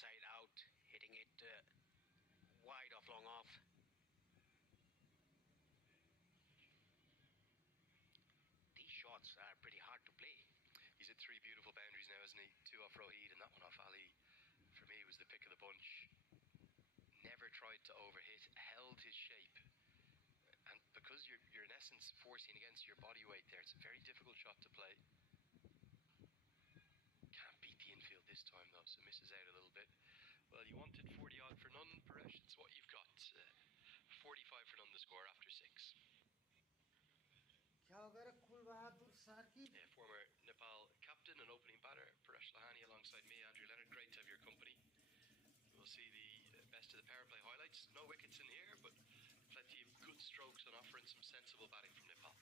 inside out, hitting it wide off, long off. These shots are pretty hard to play. He's hit 3 beautiful boundaries now, hasn't he? 2 off Rohid and that one off Ali. For me, was the pick of the bunch. Never tried to overhit, held his shape. And because you're in essence forcing against your body weight there, it's a very difficult shot to play. Can't beat the infield this time though, so misses out a little bit. Well, you wanted 40 odd for none, Paresh. It's what you've got. 45 for none the score after 6. Former Nepal captain and opening batter Paresh Lahani alongside me, Andrew Leonard. Great to have your company. We'll see the best of the power play highlights. No wickets in here, but plenty of good strokes on offer and some sensible batting from Nepal.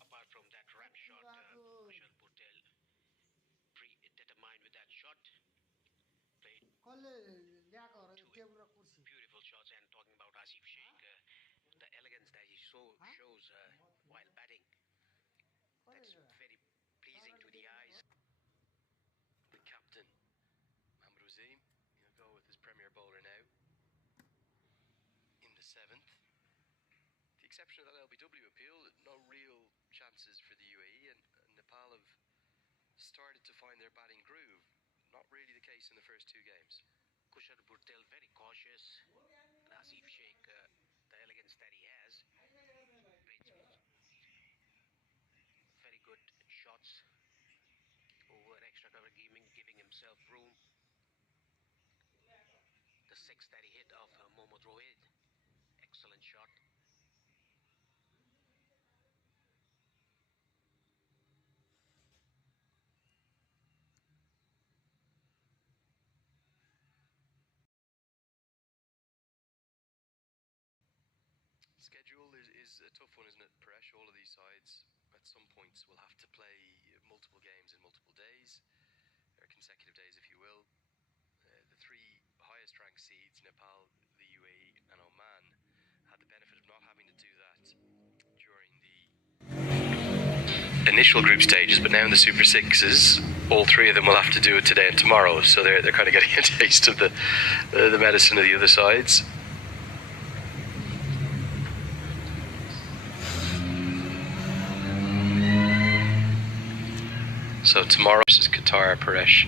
Apart from that wrap shot, Kushal Patel predetermined with that shot. Played two beautiful shots, and talking about Asif Sheikh, the elegance that he shows while batting, that's very pleasing to the eyes. The captain, Mohammad Wasim, he'll go with his premier bowler now in the 7th. The exception of that LBW appeal, no real chances for the UAE, and Nepal have started to find their batting groove. Not really the case in the first 2 games. Kushal Patel very cautious, and Asif Sheikh, the elegance that he has, very good shots over extra cover, giving himself room. The 6 that he hit off Mohammad Rohid, excellent shot. Schedule is a tough one, isn't it, Paresh? All of these sides at some points will have to play multiple games in multiple days, or consecutive days if you will. The 3 highest ranked seeds, Nepal, the UAE and Oman, had the benefit of not having to do that during the initial group stages, but now in the Super Sixes, all 3 of them will have to do it today and tomorrow, so they're kind of getting a taste of the medicine of the other sides. So tomorrow is Qatar, Paresh,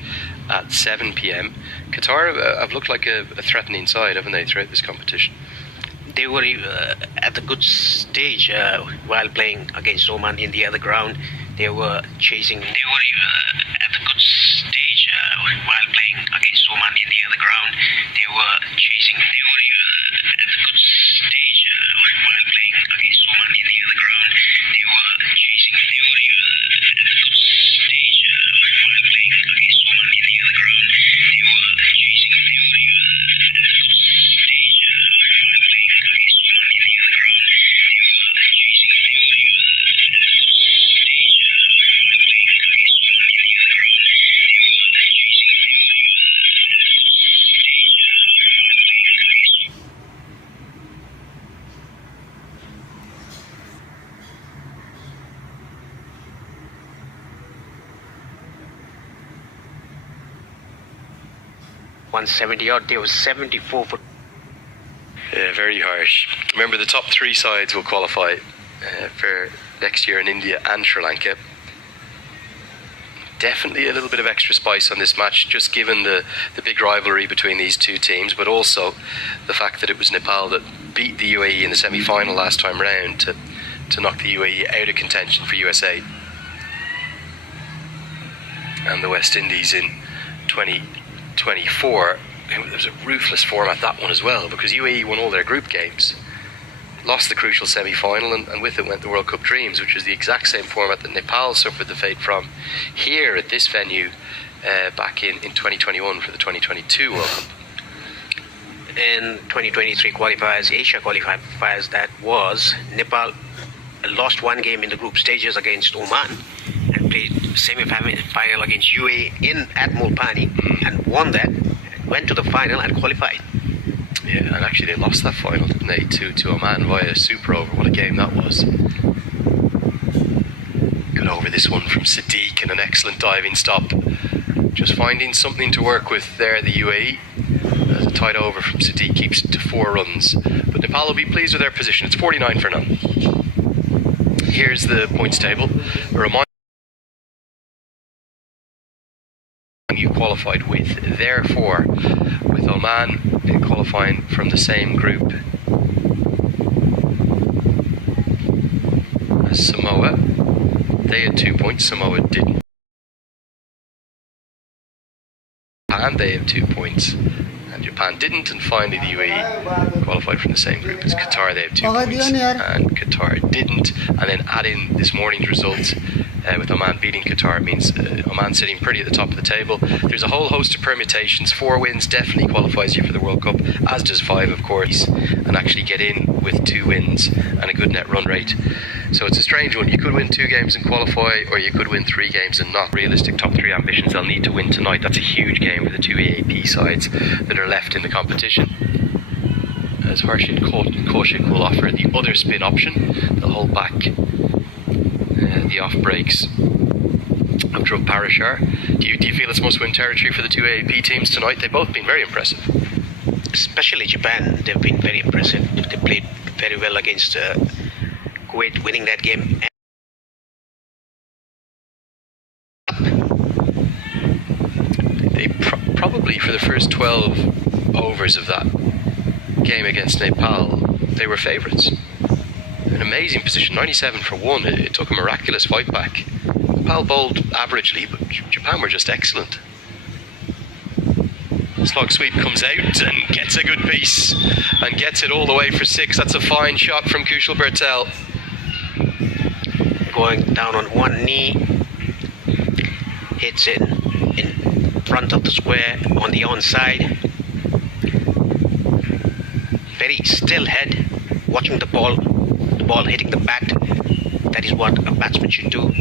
at 7 p.m. Qatar have looked like a threatening side, haven't they, throughout this competition? They were at a good stage while playing against Oman in the other ground. They were chasing. They were at a good stage while playing against Oman in the other ground. They were chasing. They were at a good stage while playing against Oman in the other ground. They were chasing. They were at a good stage while playing against Oman in the other ground. They were chasing. They were at a good stage while playing against Oman in the other ground. They were chasing. They were at a good stage while playing against Oman in the other ground. They were chasing. They were at a good stage while playing against. 170 odd, there was 74 for. Yeah, very harsh. Remember, the top 3 sides will qualify for next year in India and Sri Lanka. Definitely a little bit of extra spice on this match, just given the big rivalry between these 2 teams, but also the fact that it was Nepal that beat the UAE in the semi-final last time round to knock the UAE out of contention for USA. And the West Indies in 2024, there was a ruthless format, that one as well, because UAE won all their group games, lost the crucial semi-final, and with it went the World Cup dreams, which was the exact same format that Nepal suffered the fate from here at this venue back in 2021 for the 2022 World Cup. In 2023 qualifiers, Asia qualifiers, that was, Nepal lost 1 game in the group stages against Oman and played semi-final against UAE at Mulpani and won that, went to the final and qualified. Yeah, and actually they lost that final, didn't they, to Oman via super over. What a game that was. Got over this one from Sadiq and an excellent diving stop. Just finding something to work with there, the UAE. a tight over from Sadiq keeps it to 4 runs. But Nepal will be pleased with their position. It's 49 for none. Here's the points table. A reminder you qualified with. Therefore, with Oman qualifying from the same group as Samoa, they had 2 points, Samoa didn't. And they have 2 points, and Japan didn't. And finally, the UAE qualified from the same group as Qatar. They have 2 points, and Qatar didn't. And then add in this morning's results with Oman beating Qatar means Oman sitting pretty at the top of the table. There's a whole host of permutations. 4 wins definitely qualifies you for the World Cup, as does 5, of course, and actually get in with 2 wins and a good net run rate. So it's a strange one. You could win 2 games and qualify, or you could win 3 games and not. Realistic top 3 ambitions. They'll need to win tonight. That's a huge game for the 2 EAP sides that are left in the competition. As Harshit Kaushik will offer the other spin option. They'll hold back the off breaks of Dhruv Parashar. Do you feel it's must-win territory for the 2 AAP teams tonight? They've both been very impressive. Especially Japan, they've been very impressive. They played very well against Kuwait, winning that game. They probably, for the first 12 overs of that game against Nepal, they were favourites. An amazing position, 97 for 1. It took a miraculous fight back. Nepal bowled averagely, but Japan were just excellent. Slog sweep comes out and gets a good piece and gets it all the way for 6. That's a fine shot from Kushal Bertel. Going down on one knee, hits it in front of the square on the onside. Very still head, watching the ball hitting the bat. That is what a batsman should do.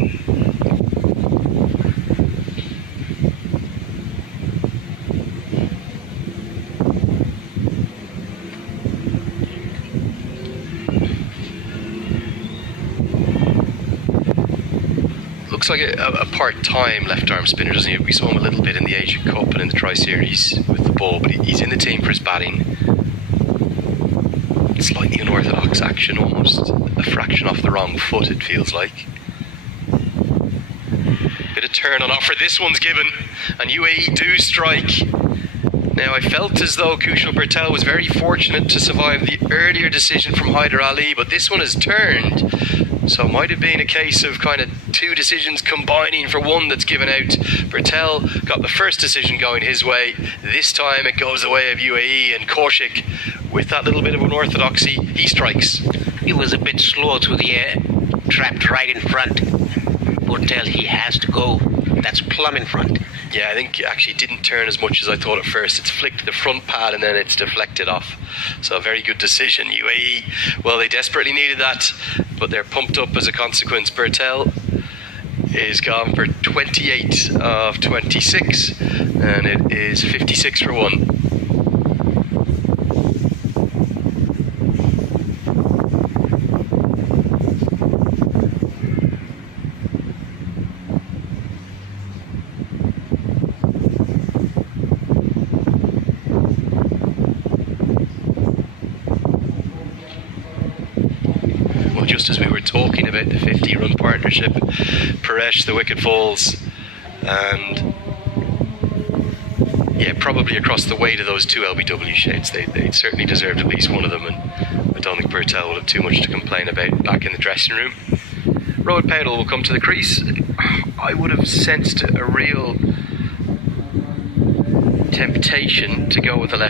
Looks like a part-time left-arm spinner, doesn't he? We saw him a little bit in the Asian Cup and in the Tri-Series with the ball, but he's in the team for his batting. Slightly unorthodox action, almost a fraction off the wrong foot, it feels like. Bit of turn on offer, this one's given, and UAE do strike. Now, I felt as though Kushal Bertel was very fortunate to survive the earlier decision from Hyder Ali, but this one has turned. So it might have been a case of kind of 2 decisions combining for one that's given out. Bertel got the first decision going his way. This time it goes the way of UAE, and Kaushik, with that little bit of unorthodoxy, he strikes. He was a bit slow through the air, trapped right in front. Bertel, he has to go. That's plumb in front. Yeah, I think it actually didn't turn as much as I thought at first. It's flicked the front pad and then it's deflected off. So a very good decision. UAE, well, they desperately needed that, but they're pumped up as a consequence. Bertel is gone for 28 of 26, and it is 56 for 1. Just as we were talking about the 50-run partnership, Paresh, the wicket falls, and yeah, probably across the way to those 2 LBW shades. They certainly deserved at least one of them, and I don't think Bertel will have too much to complain about back in the dressing room. Rohit Patel will come to the crease. I would have sensed a real temptation to go with the left